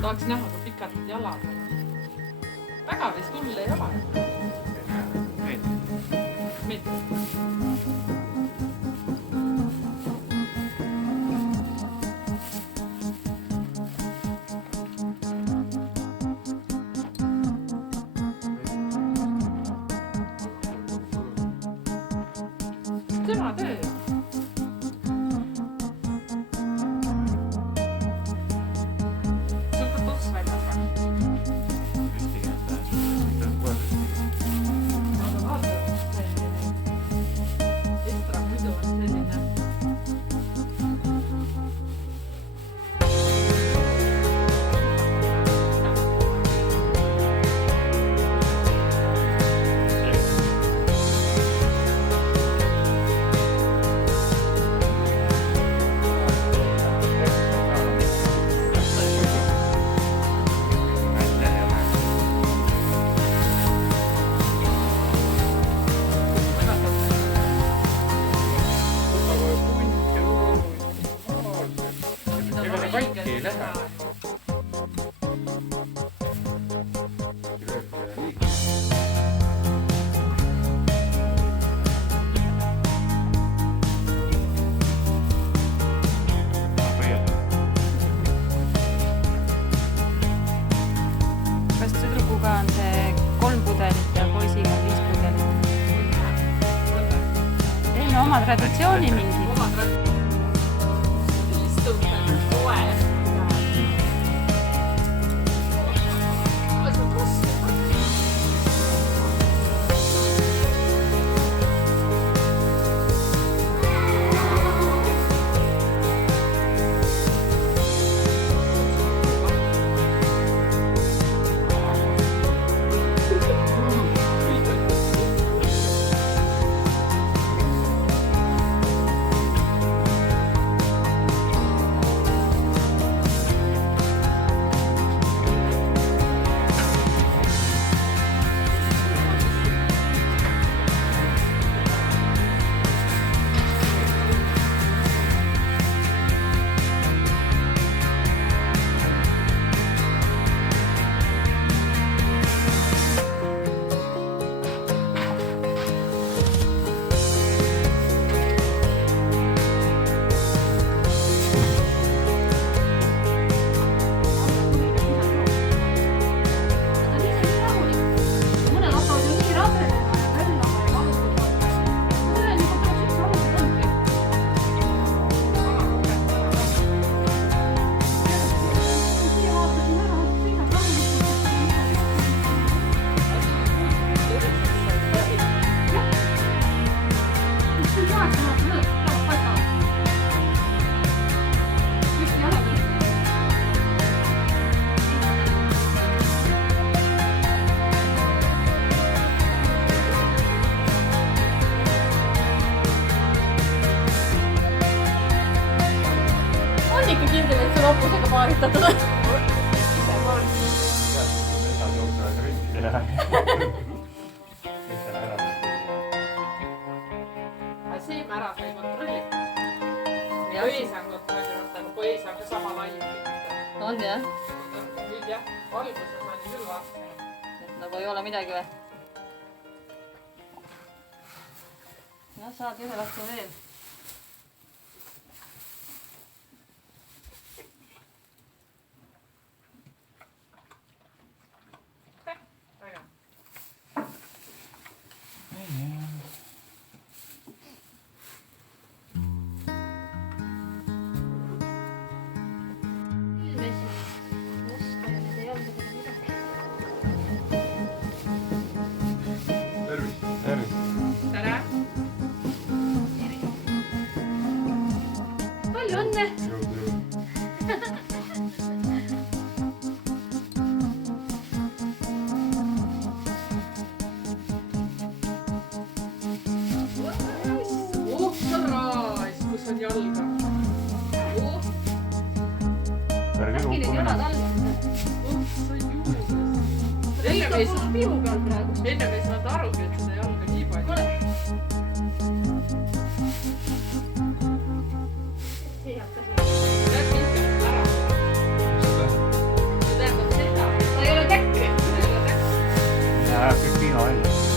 Tahaks näha, kui pikad need jalad on. Väga vist hull ei ole. Meetri. Tema töö. Sul ka toss välja ka. Aga vaata, ekstra muidu on selline. Kaikki ei lähe. Kas tüdrukuga on see 3 pudelit ja poisiga 5 pudelit? Teeme oma traditsiooni mingi. Ikka kindel, et see lopusega paaritatud on. Siim ära sai kontrollida. Poiis on kontrollinud, aga poiis on ka sama laiu. On jah? Nüüd jah, alguses oli küll vaatasin. Nagu ei ole midagi või? No saad ühe lahku veel. Palju õnne! Kus on jalga? Äkki need jalad all? Enne me ei saanud arugi, et seda jalga nii palju. välja .